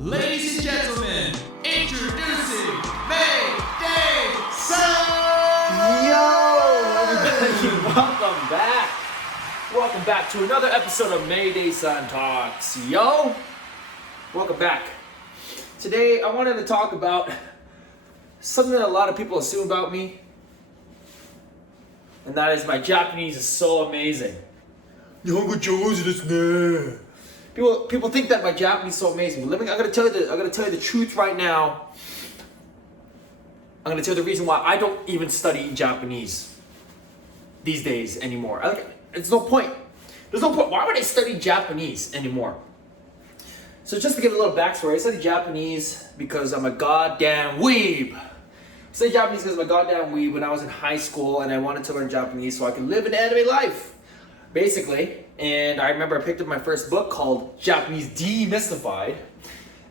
Ladies and gentlemen, introducing Maydaysan! Yo, everybody, welcome back. Welcome back to another episode of Maydaysan TALKS. Yo, welcome back. Today, I wanted to talk about something that a lot of people assume about me, and that is my Japanese is so amazing. People think that my Japanese is so amazing. But I'm gonna tell you the truth right now. I'm gonna tell you the reason why I don't even study Japanese these days anymore. It's no point. There's no point. Why would I study Japanese anymore? So just to give a little backstory, I study Japanese because I'm a goddamn weeb. I studied Japanese because I'm a goddamn weeb when I was in high school and I wanted to learn Japanese so I could live an anime life, basically. And I remember I picked up my first book called Japanese Demystified.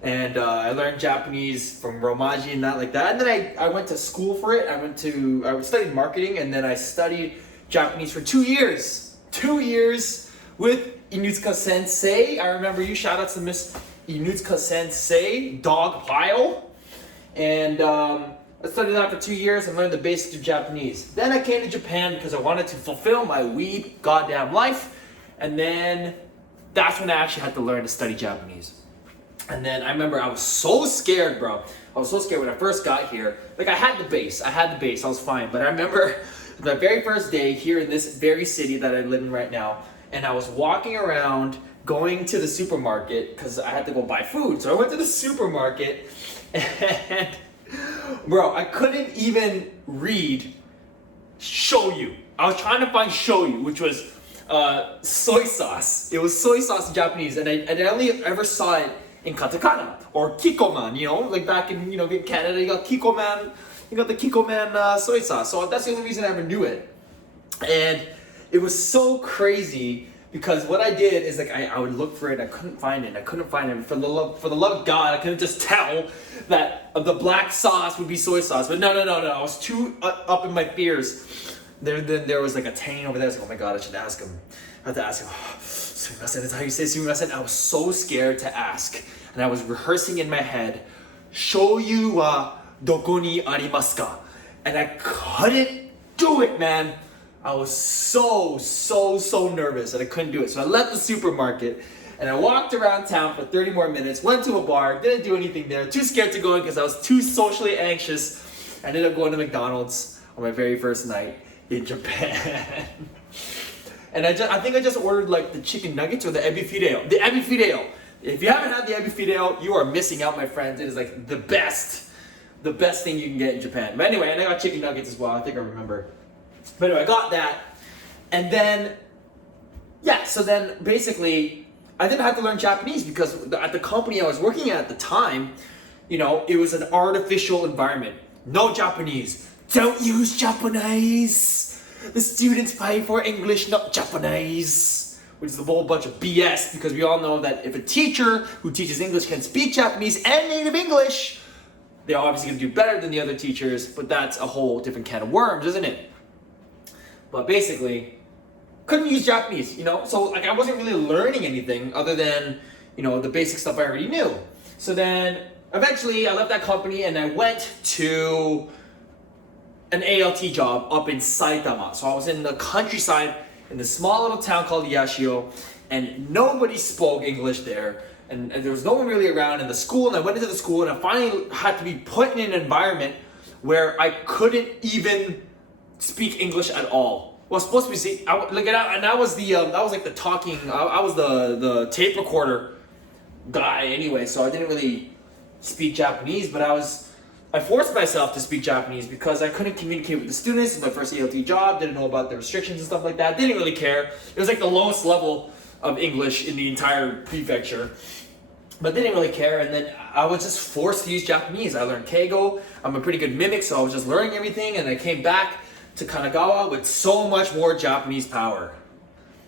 And I learned Japanese from Romaji and that like that. And then I went to school for it. I studied marketing, and then I studied Japanese for 2 years. 2 years with Inutsuka Sensei. I remember you. Shout out to Miss Inutsuka Sensei, dog pile. And I studied that for 2 years and learned the basics of Japanese. Then I came to Japan because I wanted to fulfill my weeb goddamn life. And then that's when I actually had to learn to study Japanese. And then I remember I was so scared, bro. I was so scared when I first got here. Like I had the base, I was fine. But I remember my very first day here in this very city that I live in right now. And I was walking around going to the supermarket because I had to go buy food. So I went to the supermarket and bro, I couldn't even read shoyu. I was trying to find shoyu, which was soy sauce. It was soy sauce in Japanese, and I only ever saw it in katakana or kikoman. You know, like back in in Canada, you got kikoman. You got the kikoman soy sauce. So that's the only reason I ever knew it, and it was so crazy because what I did is like I would look for it. I couldn't find it. For the love of God, I couldn't just tell that the black sauce would be soy sauce. But no. I was too up in my fears. There was like a tanny over there. I was like, oh my God, I should ask him. I had to ask him. Oh, sumimasen, that's how you say sumimasen. I was so scared to ask. And I was rehearsing in my head, shoyu wa doko ni arimasu ka? And I couldn't do it, man. I was so nervous that I couldn't do it. So I left the supermarket and I walked around town for 30 more minutes, went to a bar, didn't do anything there, too scared to go in because I was too socially anxious. I ended up going to McDonald's on my very first night in Japan. And I think I just ordered like the chicken nuggets or the ebi fideo. The ebi fideo. If you haven't had the ebi fideo, you are missing out, my friends. It is like the best thing you can get in Japan. But anyway, and I got chicken nuggets as well. I think I remember. But anyway, I got that. And then, so then basically, I didn't have to learn Japanese because at the company I was working at the time, it was an artificial environment. No Japanese. Don't use Japanese. The students pay for English, not Japanese. Which is a whole bunch of BS because we all know that if a teacher who teaches English can speak Japanese and native English, they're obviously going to do better than the other teachers, but that's a whole different can of worms, isn't it? But basically, couldn't use Japanese, So like I wasn't really learning anything other than, the basic stuff I already knew. So then eventually I left that company and I went to an ALT job up in Saitama. So I was in the countryside in this small little town called Yashio, and nobody spoke English there, and there was no one really around in the school. And I went into the school and I finally had to be put in an environment where I couldn't even speak English at all. Well, supposed to be I was the tape recorder guy anyway, so I didn't really speak Japanese, but I forced myself to speak Japanese because I couldn't communicate with the students. It was my first ALT job, didn't know about the restrictions and stuff like that, didn't really care. It was like the lowest level of English in the entire prefecture, but didn't really care. And then I was just forced to use Japanese. I learned Keigo. I'm a pretty good mimic, so I was just learning everything, and I came back to Kanagawa with so much more Japanese power.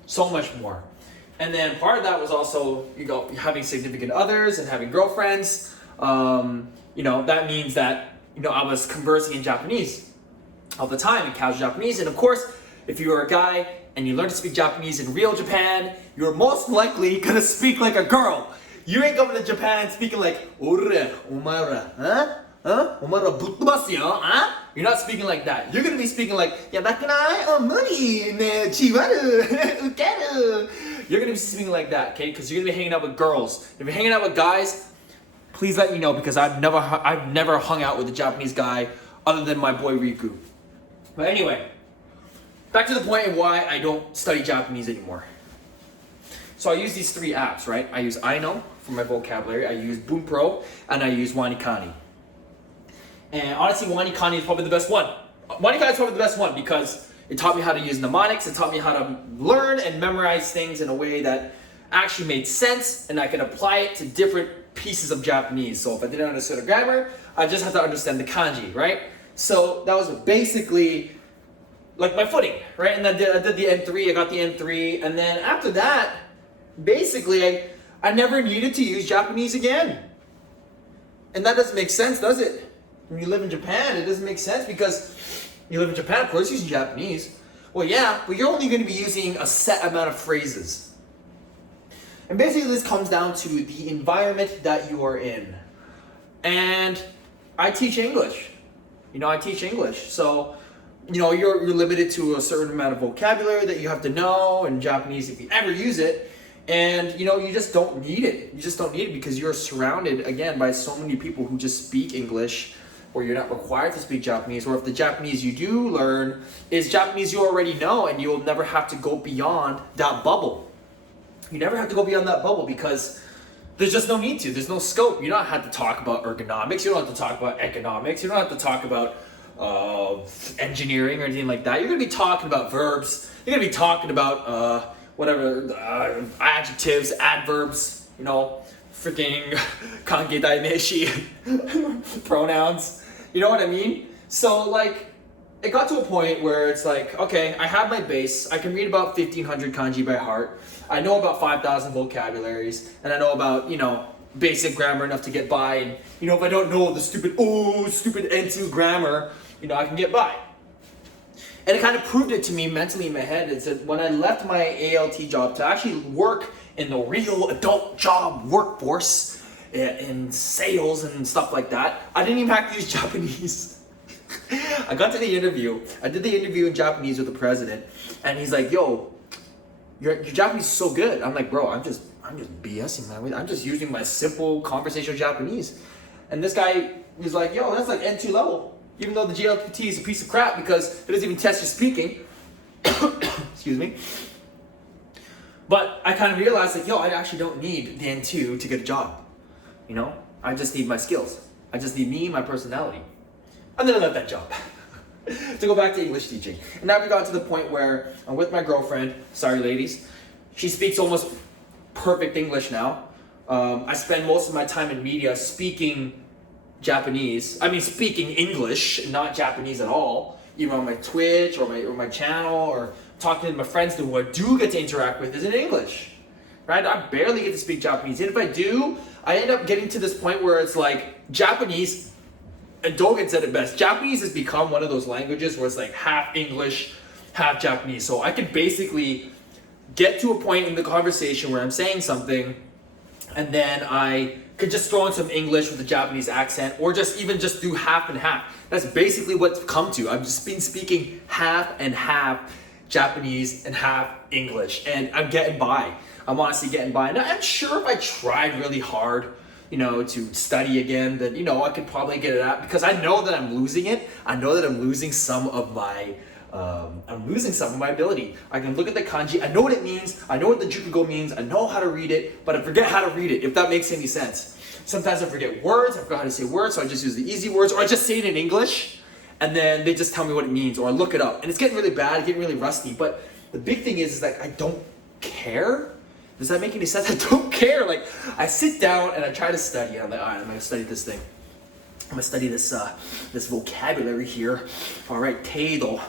So much more. And then part of that was also, having significant others and having girlfriends. That means that, I was conversing in Japanese all the time, in casual Japanese. And of course, if you are a guy and you learn to speak Japanese in real Japan, you're most likely gonna speak like a girl. You ain't coming to Japan speaking like Ore, Omara, huh? Omara butmasu yo, huh? You're not speaking like that. You're gonna be speaking like Yabakunai o muri ne chiwaru ukeru. You're gonna be speaking like that, okay? Because you're gonna be hanging out with girls. If you're hanging out with guys, please let me know because I've never hung out with a Japanese guy other than my boy Riku. But anyway, back to the point of why I don't study Japanese anymore. So I use these 3 apps, right? I use Aino for my vocabulary, I use Boom and I use Wanikani. And honestly, Wanikani is probably the best one. Wanikani is probably the best one because it taught me how to use mnemonics, it taught me how to learn and memorize things in a way that actually made sense and I can apply it to different pieces of Japanese. So if I didn't understand the grammar, I just had to understand the kanji, right? So that was basically like my footing, right? And I did the N3, I got the N3, and then after that, basically I never needed to use Japanese again. And that doesn't make sense, does it? When you live in Japan, it doesn't make sense because you live in Japan, of course, using Japanese. Well, yeah, but you're only going to be using a set amount of phrases. And basically this comes down to the environment that you are in. And I teach English. I teach English. So, you're limited to a certain amount of vocabulary that you have to know in Japanese if you ever use it. And, you just don't need it. You just don't need it because you're surrounded, again, by so many people who just speak English, or you're not required to speak Japanese, or if the Japanese you do learn is Japanese you already know, and you'll never have to go beyond that bubble. You never have to go beyond that bubble because there's just no need to. There's no scope. You don't have to talk about ergonomics. You don't have to talk about economics. You don't have to talk about engineering or anything like that. You're going to be talking about verbs. You're going to be talking about adjectives, adverbs, freaking kange daimeshi, pronouns. You know what I mean? So it got to a point where it's like, okay, I have my base. I can read about 1,500 kanji by heart. I know about 5,000 vocabularies, and I know about, basic grammar enough to get by. And, if I don't know the stupid N2 grammar, I can get by. And it kind of proved it to me mentally in my head. It's that when I left my ALT job to actually work in the real adult job workforce, in sales and stuff like that, I didn't even have to use Japanese. I got to the interview. I did the interview in Japanese with the president, and he's like, "Yo, your Japanese is so good." I'm like, "Bro, I'm just BSing, man. I'm just using my simple conversational Japanese." And this guy was like, "Yo, that's like N2 level." Even though the GLPT is a piece of crap because it doesn't even test your speaking. Excuse me. But I kind of realized I actually don't need the N2 to get a job. I just need my skills. I just need me and my personality. And then I left that job to go back to English teaching. And now we got to the point where I'm with my girlfriend. Sorry, ladies. She speaks almost perfect English now. I spend most of my time in media speaking speaking English, not Japanese at all. Even on my Twitch or my channel or talking to my friends who I do get to interact with is in English. Right? I barely get to speak Japanese. And if I do, I end up getting to this point where it's like Japanese, and Dogen said it best, Japanese has become one of those languages where it's like half English, half Japanese. So I could basically get to a point in the conversation where I'm saying something and then I could just throw in some English with a Japanese accent or just do half and half. That's basically what's come to. I've just been speaking half and half Japanese and half English, and I'm getting by. I'm honestly getting by. And I'm sure if I tried really hard, to study again, that, I could probably get it out because I know that I'm losing it. I know that I'm losing some of my ability. I can look at the kanji. I know what it means. I know what the jukugo means. I know how to read it, but I forget how to read it, if that makes any sense. Sometimes I forget words. I forgot how to say words, so I just use the easy words, or I just say it in English, and then they just tell me what it means, or I look it up. And it's getting really bad, getting really rusty, but the big thing is that I don't care. Does that make any sense? I don't care. I sit down and I try to study, and I'm like, all right, I'm going to study this thing. I'm going to study this vocabulary here. All right, teido.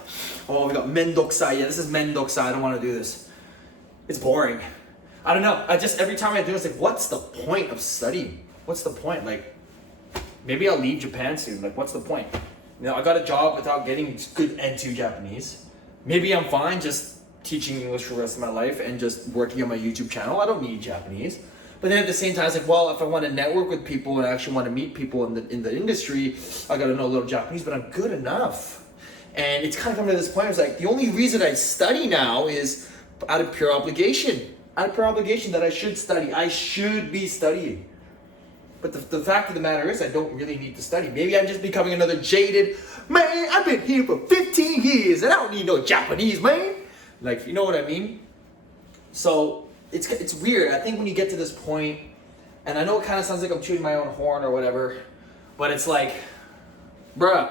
Oh, we got mendokusai. Yeah, this is mendokusai. I don't want to do this. It's boring. I don't know. Every time I do it, it's like, what's the point of studying? What's the point? Maybe I'll leave Japan soon. What's the point? I got a job without getting good N2 Japanese. Maybe I'm fine just teaching English for the rest of my life and just working on my YouTube channel. I don't need Japanese. But then at the same time, it's like, well, if I want to network with people and I actually want to meet people in the industry, I got to know a little Japanese, but I'm good enough. And it's kind of coming to this point, it's like, the only reason I study now is out of pure obligation. Out of pure obligation that I should study. I should be studying. But the fact of the matter is, I don't really need to study. Maybe I'm just becoming another jaded, man, I've been here for 15 years and I don't need no Japanese, man. Like, you know what I mean? So, it's weird. I think when you get to this point, and I know it kind of sounds like I'm tooting my own horn or whatever, but it's like, bruh,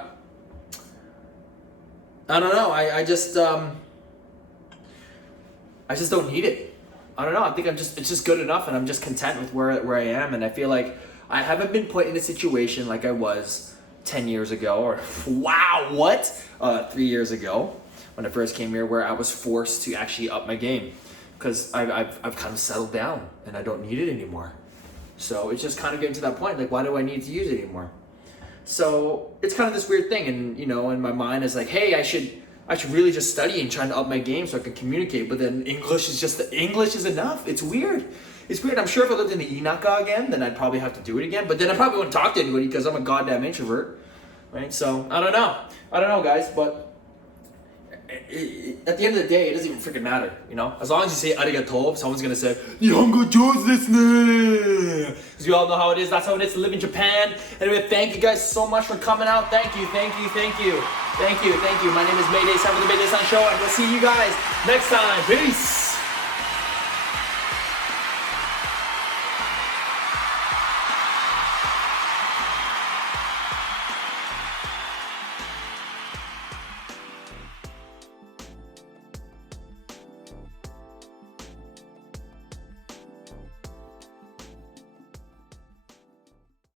I don't know. I just don't need it. I don't know. I think it's just good enough, and I'm just content with where I am. And I feel like I haven't been put in a situation like I was 10 years ago, or wow, what? 3 years ago when I first came here, where I was forced to actually up my game because I've kind of settled down and I don't need it anymore. So it's just kind of getting to that point. Like, why do I need to use it anymore? So it's kind of this weird thing, and in my mind is like, hey, I should really just study and trying to up my game so I can communicate. But then English is enough. It's weird. It's weird. I'm sure if I lived in the Inaka again, then I'd probably have to do it again. But then I probably wouldn't talk to anybody because I'm a goddamn introvert, right? So I don't know, guys. But at the end of the day, it doesn't even freaking matter, As long as you say arigato, someone's gonna say Nihongo jozu desu ne. Because we all know how it is. That's how it is to live in Japan. Anyway, thank you guys so much for coming out. Thank you. My name is Maydaysan from the Maydaysan Show, and we'll see you guys next time. Peace.